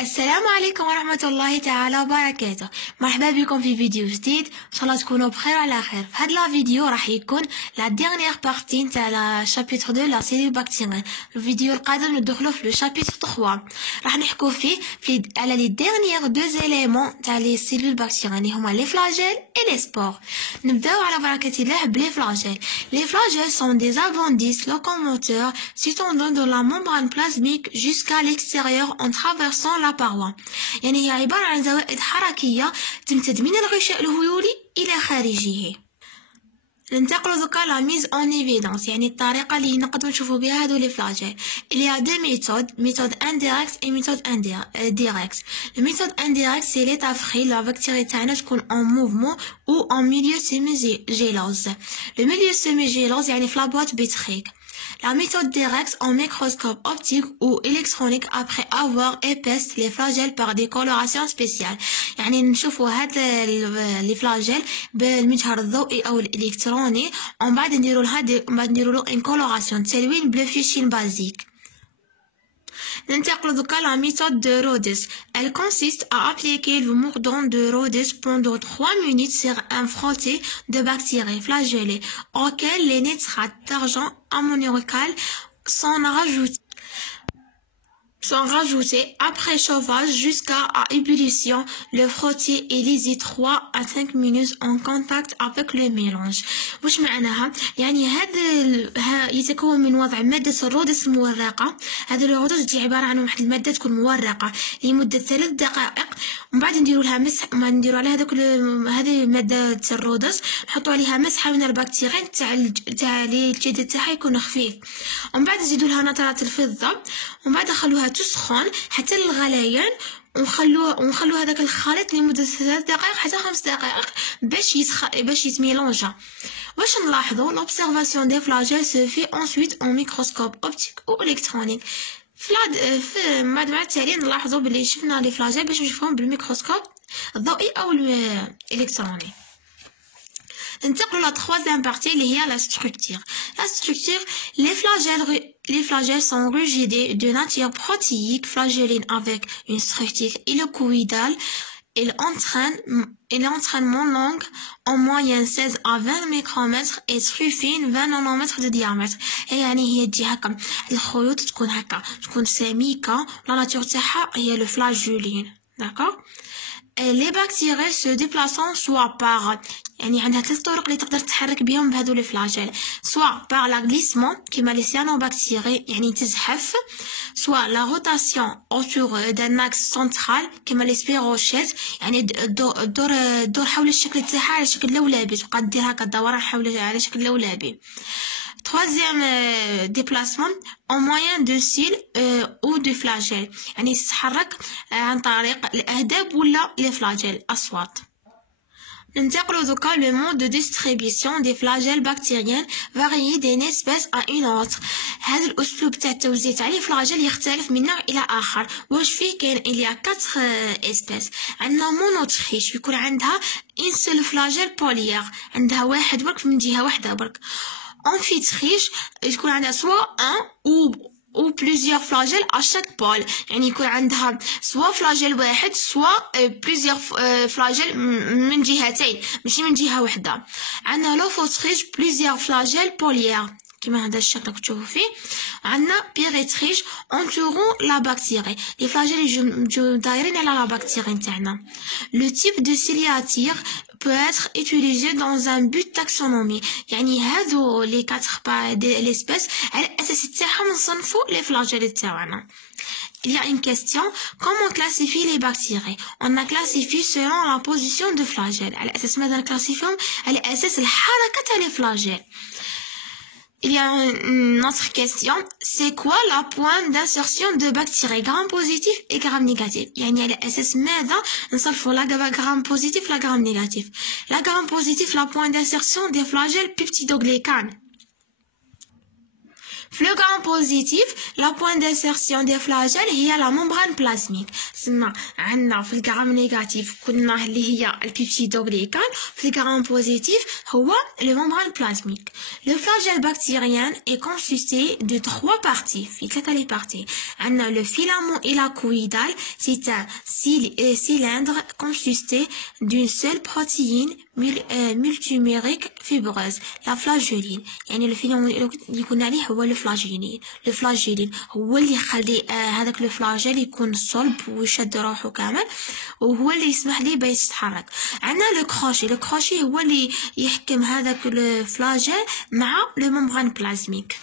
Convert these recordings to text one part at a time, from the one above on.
السلام عليكم ورحمة الله تعالى وبركاته. مرحبا بكم في فيديو جديد. ان شاء الله تكونوا بخير وعلى خير. في هاد لا فيديو راح يكون لا ديرنيير بارتي نتاع لا شابيتر 2 لا سيلول بكتيريان. الفيديو القادم ندخلوا في لو شابيتر 3 راح نحكوا فيه على لي ديرنيير دو زيليمون تاع لي سيلول بكتيريان اللي هما لي فلاجيل اي لي سبور. نبداو على بركة الله بلي فلاجيل. Les flagelles sont des appendices locomoteurs s'étendant dans la membrane plasmique jusqu'à l'extérieur en traversant la paroi. يعني هي عبارة عن زوائد حركية تمتد من الغشاء الهيولي إلى خارجه. ننتقل دوكا لا ميز اون ايفيدونس، يعني الطريقة اللي نقدروا نشوفوا بها هادو لي فلاجيل. Il y a deux méthodes, méthode indirecte et méthode directe. La méthode indirecte c'est l'état frais, la bactérie تاعنا تكون en mouvement ou en milieu semi-gélose. Le milieu semi-gélose يعني في لابواط بيتريك. La méthode directe en microscope optique ou électronique après avoir épaissé les flagelles par des colorations spéciales. يعني نشوفوا هاد لي فلاجيل بالمجهر الضوئي او الالكتروني ومن بعد نديروا له ان كولوراسيون تلوين بلو فيشين بازيك. ننتقل دوكا la méthode de Rhodes. Elle consiste à appliquer le mordant de Rhodes pendant 3 minutes sur un frotté de bactéries flagellées auxquelles les nitrates d'argent ammoniacal sont rajoutés après chauffage jusqu'à ébullition. Le frotté est laissé 3 à 5 minutes en contact avec le mélange. واش معناها؟ يعني هذا يتكون من وضع مادة الرودس المورقة. هذا الرودس دي عبارة عن واحد المادة تكون مورقة لمدة 3 دقائق ومن بعد نديروا لها مسح، ما نديروا عليها هذه مادة الرودس نحطوا عليها مسحة من البكتيريا تاع الجلد تاعها يكون خفيف ومن بعد نزيدوا لها نترات الفضة ومن بعد نخلوها تسخن حتى للغليان ونخلو هذاك الخليط لمدة 3 دقائق حتى 5 دقائق باش يتميلونجا. واش نلاحظوا l'observation des flagelles se fait ensuite en microscope optique ou électronique. في المجموعة التالية نلاحظوا بلي شفنا لي فلاجيل باش نشوفهم بالميكروسكوب الضوئي او الالكتروني. ننتقلوا لا troisième partie اللي هي la structure. La structure, les flagelles sont rigidés de nature protéique flagelline avec une structure hélicoïdale. L'entraînement long en moyenne 16 à 20 micromètres et très fine 20 nanomètres de diamètre. يعني هي تجي هكا الخيوط تكون هكا تكون سميكة لا ناتور تاعها هي لو فلاجولين. d'accord. Les bactéries se déplaçant soit par يعني عندها 3 طرق اللي تقدر تتحرك بهم بهذو لي فلاجيل، soit par la glissement كيما لي cyanobactéries يعني تزحف، soit la rotation autour d'un axe central كيما لي سبيروشيت يعني دور حول الشكل تاعها على شكل لولبي، تبقى دير هكا دوران حول على شكل لولبي. Troisième déplacement en moyen de cils ou de flagelles يعني تتحرك عن طريق الأهداب ولا les flagelles أصوات. ننتقل دوكا le mode de distribution des flagelles bactériennes varie d'une espèce à une autre. هذا الأسلوب تاع التوزيع تاع لي فلاجيل يختلف من نوع إلى آخر. واش فيه كاين il y a 4 espèces. عندنا مونوتريش يكون عندها une seule flagelle polière عندها واحد برك من جهة واحدة برك. Amphitriche يكون عندها soit un ou plusieurs flagelles à chaque pôle يعني يكون عندها soit flagelle واحد soit plusieurs flagelles من جهتين ماشي من جهة واحدة. عندنا لوفوتريش plusieurs flagelles polières كما هذا الشكل راك تشوفوا فيه. عندنا بيريتريش entourant la bactérie les flagelles دايرين على لا بكتيريا تاعنا. Le type de ciliature peut être utilisé dans un but taxonomie يعني هذو لي 4 l'espèce على اساس تاعهم نصنفوا لي فلاجيل تاعنا. Il y a une question, comment classifier les bactéries? On a classifié selon la position de flagelle. على اساس ماذا نكلاسيفيهم؟ على اساس الحركة تاع لي فلاجيل. Il y a une autre question, c'est quoi la pointe d'insertion de bactéries gram positif et gram négatif يعني على أساس ماذا نصرفوا لا gram positif لا gram négatif. La gram positif la pointe d'insertion des flagelles peptidoglycanes. Le gram positif, la pointe d'insertion des flagelles هي la membrane plasmique. سما عندنا في الجرام نيجاتيف قلنا اللي هي البيبتيدوغليكان، في الجرام بوزيتيف هو le membrane plasmique. Le flagelle bactérien est constitué de 3 parties. في ثلاثة les parties. عندنا le filament hélicoïdal, c'est un cylindre constitué d'une seule protéine multimérique fibreuse, la flagelline. يعني الفيلامون اللي قلنا عليه هو الفلاجيلين هو اللي يخلي هذاك الفلاجيل يكون صلب ويشد روحه كامل، وهو اللي يسمح ليه باش يتحرك. عندنا لو كروشي هو اللي يحكم هذاك الفلاجيل مع لو ممبران بلازميك.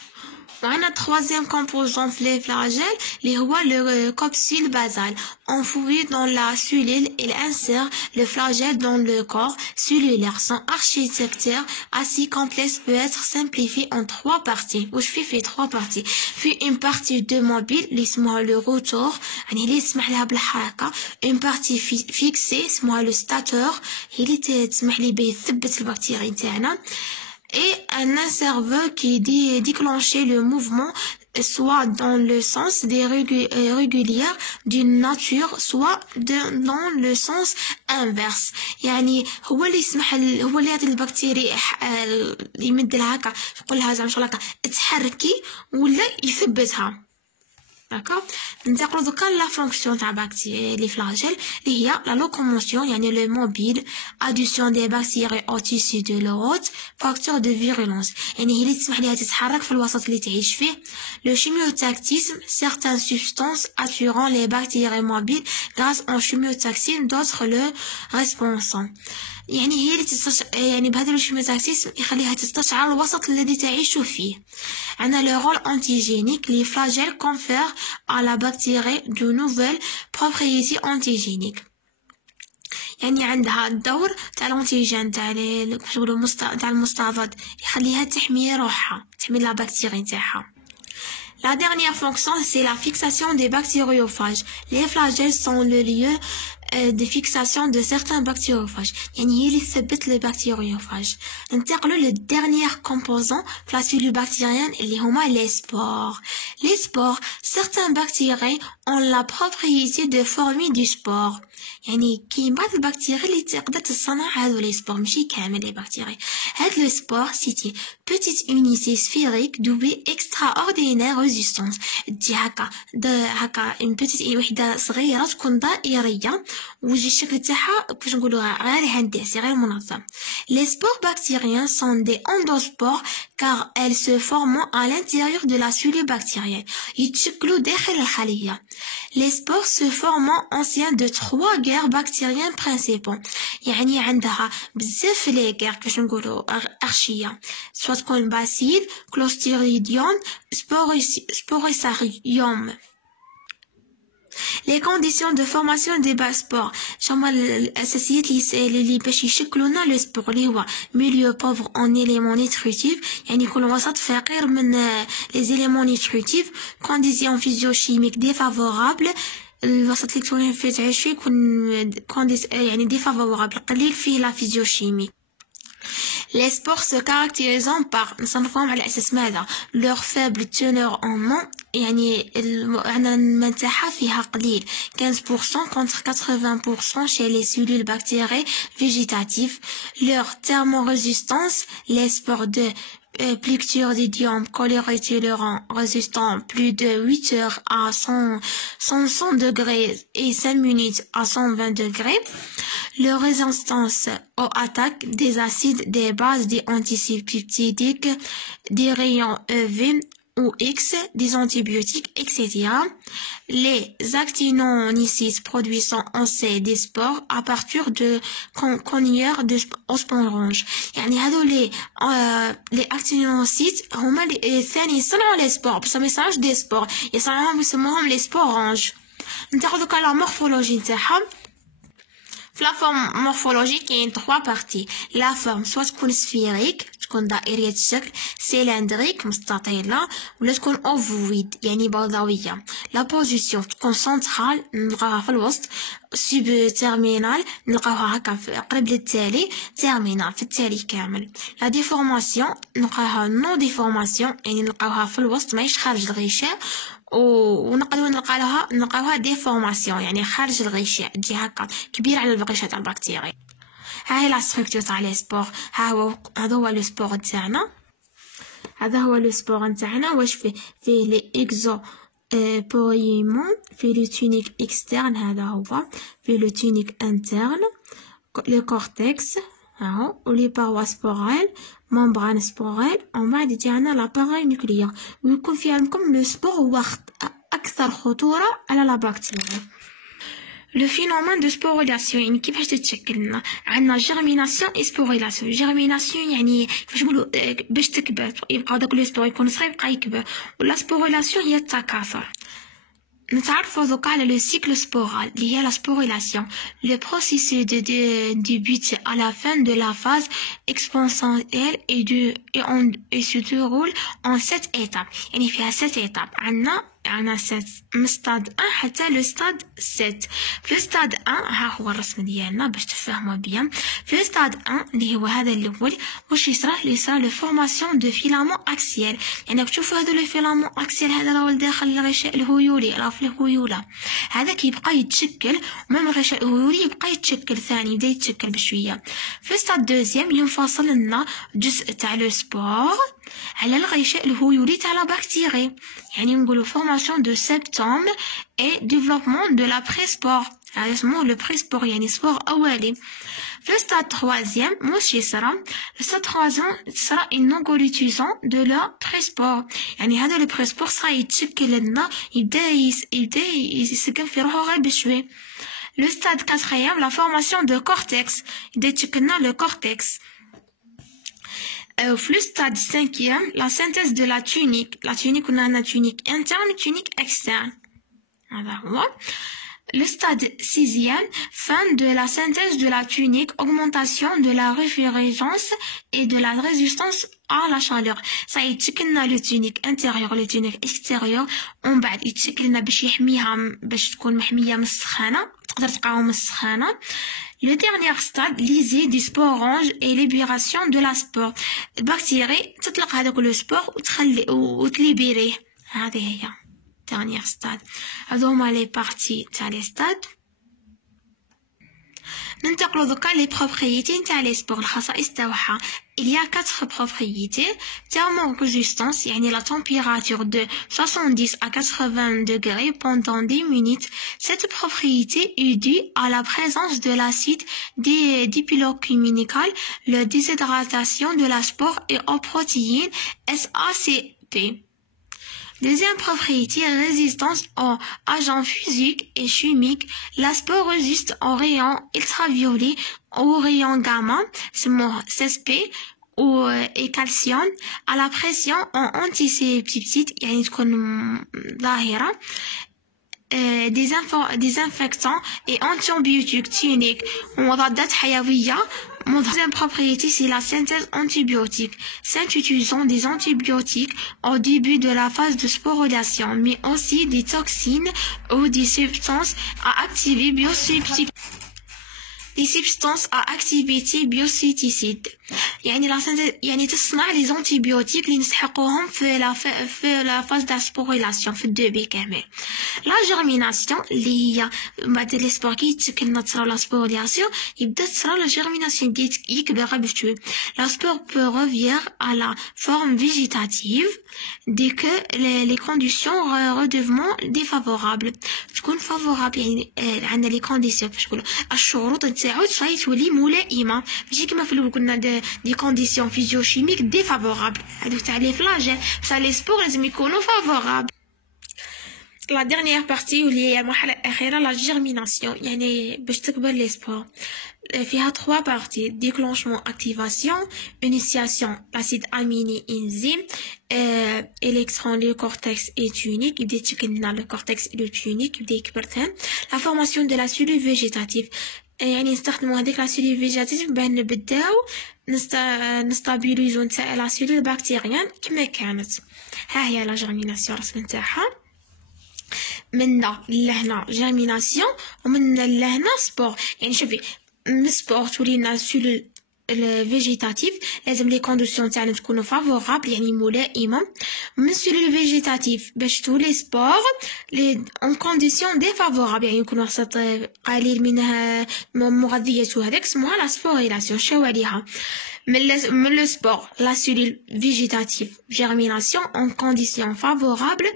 وعندنا troisième composant في les flagelles اللي هو le capsule basale. Enfoui dans la cellule, il insère le flagelle dans le corps cellulaire. Son architecture assez complexe peut être simplifiée en 3 parties. Ou je fais 3 parties. Puis une partie de mobile, اسمها le rotor, يعني اللي يسمح لها بالحركة. Une partie fixée, اسمها le stator, اللي تسمح لي بيثبت البكتيريا تاعنا. Et un serveur qui déclenchait le mouvement soit dans le sens des régulières d'une nature soit dans le sens inverse. يعني هو اللي يسمح هو اللي يعطي البكتيريا يمد لها هكا يقول لها زعما شغل هكا تحركي ولا يثبتها. D'accord. ننتقلوا دوكا لا فونكسيون تاع لي فلاجيل اللي هي لا لوكوموسيون يعني لو موبيل، اديسيون دي بكتيري او تيسي دو لوت، فاكتور دو فيرولونس يعني هي اللي تسمح ليها تتحرك في الوسط اللي تعيش فيه. لو chimiotaxisme certaines substances attirant les bactéries mobiles grâce au chimiotaxine d'autres le responsant. يعني هي اللي يعني بهذا الشيميوتاكسيس يخليها تستشعر الوسط الذي تعيش فيه. عندنا لو رول انتيجينيك لي فلاجيل كونفير à la bactérie de nouvelles propriétés antigéniques. يعني عندها الدور تاع الانتيجين تاع تاع المستضد يخليها تحمي روحها، تحمي لا بكتيريا تاعها. La dernière fonction, c'est la fixation des bactériophages. Les flagelles sont le lieu de fixation de certains bactériophages. يعني هي اللي تثبت les bactériophages. ننتقلوا للدرنيير composant في la cellule bactérienne اللي هما les spores. Les spores, certains bactéries ont la propriété de former du spore. يعني كاين بعض البكتيريا اللي تقدر تصنع هذو لي سبور، ماشي كامل لي بكتيريا. هاد لو سبور سيتي petite unité sphérique doublée extraordinaire résistance. تجي هكا une petite وحده صغيره تكون دائريه ويجي الشكل تاعها باش نقولوها غير هندسي غير منظم. Les spores bactériens sont des endospores car elles se forment à l'intérieur de la cellule bactérienne. يتشكلوا داخل الخليه. Les spores se forment en sein de 3 guerres bactériennes principaux. يعني عندها بزاف لي غير كيفاش نقولوا ارشيه، سواء تكون باسيل، كلوستريديوم، سبوريساريوم. Les conditions de formation des spores هما الاساسيات اللي باش يشكلوا لنا لو سبور اللي هو milieu pauvre en éléments nutritifs يعني يكون وسط فقير من les éléments nutritifs. conditions physiochimiques défavorables الوسط اللي تكون فيه تعيش فيه يكون يعني défavorable قليل فيه لا physiochimie. Les spores se caractérisent par نصنفوهم على أساس ماذا؟ leur faible teneur en eau يعني عندنا الماء تاعها فيها قليل 15% contre 80% chez les cellules bactériennes végétatives. Leur thermorésistance, les spores de Plecturidium cholérétulérant résistant plus de 8 heures à 100 degrés et 5 minutes à 120 degrés. Leur résistance aux attaques des acides, des bases, des antiseptiques, des rayons UV ou X, des antibiotiques, etc. Les actinomycètes produisant en C des spores à partir de connières de sporange. يعني هذو les actinomycètes هما اللي ثاني يصنعوا les spores بس ما يصنعوش des spores، يصنعوهم يسموهم les sporanges. نتاخذوا كلا مورفولوجي تاعهم. في لا فورم مورفولوجيك كاين 3 بارتي. لا فورم سواء تكون سفيريك تكون دائرية الشكل سيلندريك مستطيلة ولا تكون اوفويد يعني بيضاوية. لا بوزيسيون تكون سنترال نلقاوها في الوسط. سوب تيرمينال نلقاوها هكا قريب للتالي. تيرمينال في التالي كامل. لا ديفورماسيون نلقاوها نو ديفورماسيون يعني نلقاوها في الوسط ماهيش خارج الغشاء. ونقدروا نلقاوها ديفورماسيون يعني خارج الغشاء تجي هكا كبير على الغشاء تاع البكتيريا. هاي لا ستركتور تاع لي سبور. هذا هو لو سبور تاعنا. هذا هو لو سبور نتاعنا. واش فيه لي اكزو بويمون، في لو تونيك اكسترن هذا هو، في لو تونيك انترن، لو كورتكس هاهو، ولي باروا سبورال، ممبران سبورال، ومن بعد يجي عندنا لاباراي نوكليير. ويكون في علمكم لو سبور هو اكثر خطورة على لا بكتيريا. لو فينومين دو سبوريلاسيون يعني كيفاش تتشكل لنا. عندنا جيرميناسيون اي سبوريلاسيون. جيرميناسيون يعني كيفاش نقولوا باش تكبر يبقى داك لو سبور يكون صغير يبقى يكبر، ولا سبوريلاسيون هي التكاثر. نتعرفوا دوكا على لو سيكل سبورال اللي هي لا سبوريلاسيون. لو بروسيسور du but à la fin de la phase exponentielle et se déroule en 7 étapes. يعني فيها 7 étapes. عندنا 7 من ستاد 1 حتى لو ستاد 7. في ستاد 1 ها هو الرسم ديالنا باش تفهموا بيان. في ستاد 1 اللي هو هذا الاول واش يصرى لو فورماسيون دو فيلامون اكسيال. يعني تشوفوا هذا لو فيلامون اكسيال هذا راه داخل الغشاء الهيولي راه في الهيوله. هذا كيبقى يتشكل ومام الغشاء الهيولي يبقى يتشكل ثاني يبدا يتشكل بشويه. في ستاد دوزيام ينفصل لنا جزء تاع لو سبور على الغشاء الهيولي تاع لا بكتيري. يعني نقولوا formation de septum et développement de la préspore. هذا اسمه لو بريسبور يعني سبور أولي. في الستاد تخوازيام واش يصرى؟ الستاد تخوازيام تصرى une engolytisation de la préspore. يعني هذا لو بريسبور صرا يتشكل لنا يبدا يسكن في روحو غير بشوي. لو ستاد كاتريام لا فورماسيون دو كورتكس يبدا يتشكل لنا لو كورتكس. في le stade 5e, la synthèse de la tunique. La tunique, on a une tunique interne et une tunique externe. Alors, le stade 6e, fin de la synthèse de la tunique, augmentation de la réfrigérance et de la résistance à la chaleur. Ça y est, le tunique intérieur, le tunique extérieur. On va يتشكلنا باش يحميها باش تكون محمية من السخانة، تقدر تقاوم من السخانة. Le dernier stade, lysée du sporange et libération de la spore. البكتيري تطلق هذاك لو سبور وتليبيريه. هذه هي dernier stade. هذو هما لي بارتي تاع لي ستاد. ننتقلوا دوكا لي بروبريتي تاع لي سبور الخصائص تاعها. Il y a 4 propriétés. Thermorésistance, يعني la température de 70 à 80 degrés pendant 10 minutes. Cette propriété est due à la présence de l'acide dipylocuminical, la déshydratation de la spore et aux protéines SACP. Deuxième propriété, résistance aux agents physiques et chimiques. La spore résiste aux rayons ultraviolets, aux rayons gamma, CSP, et calcium, à la pression en antiseptique, يعني تكون ظاهرة. Désinfectants et antibiotiques tuniques مضادات حيوية. Deuxième propriété, c'est la synthèse antibiotique. Synthétisons des antibiotiques au début de la phase de sporulation, mais aussi des toxines ou des substances à activer biocéptiques. Des substances à activité biocéticide. يعني تصنع لي زونتيبيوتيك اللي نسحقوهم في لا فاز تاع سبوريلاسيون في الدوبي كامل. لا جيرميناسيون اللي هي بعد لي سبور كي يتشكل تصرا لا سبوريلاسيون يبدا تصرا لا جيرميناسيون يكبر غير بشوي. لا سبور peut revenir à la forme végétative dès que les conditions redeviennent défavorables. تكون favorable يعني عندنا لي كونديسيون باش نقولوا الشروط تاعو صاي تولي ملائمه ماشي كيما في الاول قلنا دي كونديسيون فيزيوشيميك ديفافورابل. هذوك تاع لي فلاجيل بصح لي سبور لازم يكونوا فافورابل. لا dernière partie واللي هي المرحله الاخيره لا جيرميناسيون يعني باش تكبر لي سبور. فيها 3 parties: déclenchement, activation, initiation, l'acide aminé enzyme, électron, le cortex et tunique. يبدا يتشكل لنا le cortex et le tunique يبدا يكبر ثان. La formation de la cellule végétative. يعني نستخدمو هذيك لا سيلول فيجيتاتيف باه نبداو نستابيليزو نتاع لا سيلول بكتيريان كما كانت. ها هي لا جيرميناسيون الرسم نتاعها، من لهنا جيرميناسيون ومن لهنا سبور. يعني شوفي من سبور تولينا سيلول الفيجيتاتيف لازم لي كونديسيون تاعنا تكونوا فافورابل يعني ملائمه. من سيلول فيجيتاتيف باش تولي سبور لي اون كونديسيون ديفافورابل يعني يكون وسط قليل منها مغذيات وهذاك اسمها لا سبوريلاسيون. شاو عليها من لو سبور لا سيلول فيجيتاتيف جيرميناسيون اون كونديسيون فافورابل.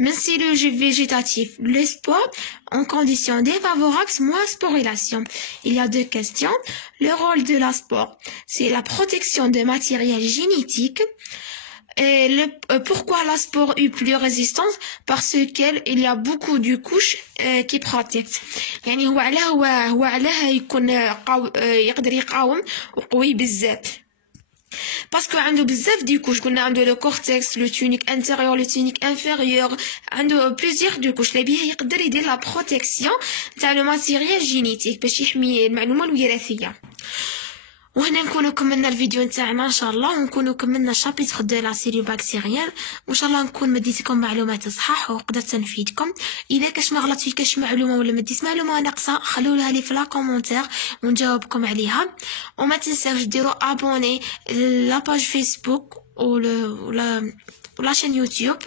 من سيلول végétative le sport en conditions défavorables moi sporulation. Il y a deux questions. Le rôle de la spore, c'est la protection de matériel génétique. Et pourquoi la spore est plus résistante? Parce qu'il y a beaucoup de couches qui protègent. يعني هو علاه يكون يقدر يقاوم وقوي بزاف باسكو عنده بزاف دي كوش. قلنا عنده لو كورتكس لو تونيك انتيريور لو تونيك انفيريور، عنده بليزيور دو كوش اللي بيه يقدر يدير لا بروتيكسيون تاع لو ماتيريال جينيتيك باش يحمي المعلومه الوراثيه. وهنا نكونوا كملنا الفيديو نتاعنا ان شاء الله، ونكونوا كملنا شابيتر دو لا سيلول بكتيريان، وان شاء الله نكون مديتكم معلومات صحاح وقدرت نفيدكم. اذا كاش ما غلطت في كاش معلومه ولا مديت معلومه ناقصه خلولها لي في لا كومونتير ونجاوبكم عليها. وما تنساوش ديروا ابوني لاباج فيسبوك ولا شين يوتيوب،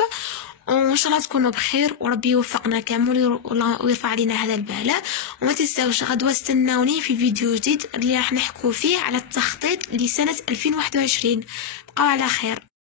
وان شاء الله تكونوا بخير وربي يوفقنا كامل ويرفع علينا هذا البلاء. وما تنساوش غدوه استناوني في فيديو جديد اللي راح نحكوا فيه على التخطيط لسنه 2021. بقاو على خير.